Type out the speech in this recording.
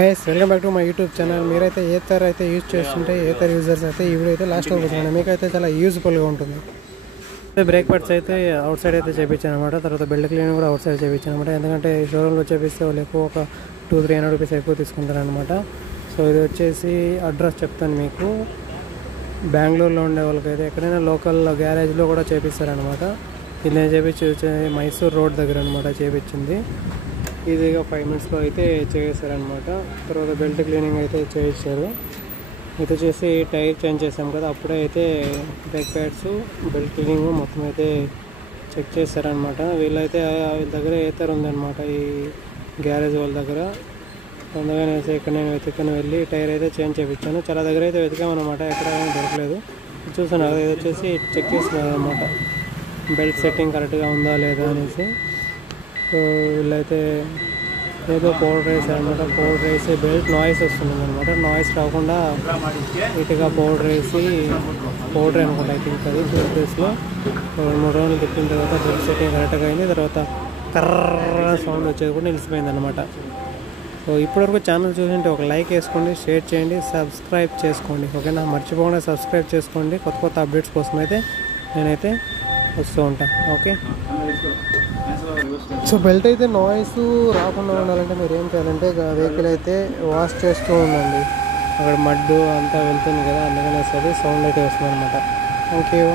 Guys welcome back to my YouTube channel. మీరైతే ఏతర్ అయితే use చేస్తుంటే ఏతర్ యూజర్స్ అయితే ఈ వీడియో అయితే లాస్ట్ వరకు చూడండి, మీకైతే చాలా యూజ్ఫుల్గా ఉంటుంది. బ్రేక్ పార్ట్స్ అయితే అవుట్ సైడ్ అయితే చేయించాను అనమాట. తర్వాత బెల్ట్ క్లీనింగ్ కూడా అవుట్ సైడ్ చేయించాను అనమాట. ఎందుకంటే షోరూమ్లో చేపిస్తే వాళ్ళు ఎక్కువ ఒక 200-300 రూపీస్ ఎక్కువ తీసుకుంటారు అనమాట. సో ఇది వచ్చేసి అడ్రస్ చెప్తాను మీకు. బెంగళూరులో ఉండే వాళ్ళకైతే ఎక్కడైనా లోకల్ గ్యారేజ్లో కూడా చేపిస్తారనమాట. ఇది నేను చేపించి మైసూర్ రోడ్ దగ్గర అనమాట చేపించింది. ఈజీగా 5 మినిట్స్లో అయితే చేసారనమాట. తర్వాత బెల్ట్ క్లీనింగ్ అయితే చేయించారు. ఇది వచ్చేసి టైర్ చేంజ్ చేసాం కదా, అప్పుడే అయితే బ్రేక్ ప్యాడ్స్ బెల్ట్ క్లీనింగ్ మొత్తం అయితే చెక్ చేశారనమాట. వీళ్ళైతే వీళ్ళ దగ్గర ఏతర్ ఉందన్నమాట, ఈ గ్యారేజ్ వాళ్ళ దగ్గర. అందుకని ఇక్కడ నేను వెతుక్కుని వెళ్ళి టైర్ అయితే చేంజ్ చేయించాను. చాలా దగ్గర అయితే వెతికామన్నమాట, ఎక్కడ దొరకలేదు. చూసాను అది వచ్చేసి చెక్ చేస్తున్నారు అనమాట, బెల్ట్ సెట్టింగ్ కరెక్ట్గా ఉందా లేదా అనేసి. సో వీళ్ళైతే ఏదో పౌడర్ వేసారనమాట. పౌడర్ వేసి బెల్ట్ నాయిస్ వస్తుంది అనమాట. నాయిస్ రాకుండా నీట్గా పౌడర్ వేసి, పౌడర్ అనుకుంటా ఐ థింక్ అది ప్లేస్లో 2-3 రోజులు తిప్పిన తర్వాత బెల్ట్ సెట్టింగ్ కరెక్ట్గా అయింది. తర్వాత కర్ర సౌండ్ వచ్చేది కూడా నిలిచిపోయింది అనమాట. సో ఇప్పటివరకు ఛానల్ చూసింటే ఒక లైక్ వేసుకోండి, షేర్ చేయండి, సబ్స్క్రైబ్ చేసుకోండి. ఓకేనా, మర్చిపోకుండా సబ్స్క్రైబ్ చేసుకోండి. కొత్త అప్డేట్స్ కోసం అయితే నేనైతే వస్తూ ఉంటాను. ఓకే, సో బెల్ట్ అయితే నాయిస్ రాకుండా ఉండాలంటే మీరు ఏం చేయాలంటే వెహికల్ అయితే వాష్ చేస్తూ ఉండండి. అక్కడ మడ్డు అంతా వెళ్తుంది కదా, అందుకని వస్తుంది సౌండ్ అయితే వస్తుంది అనమాట. Thank you.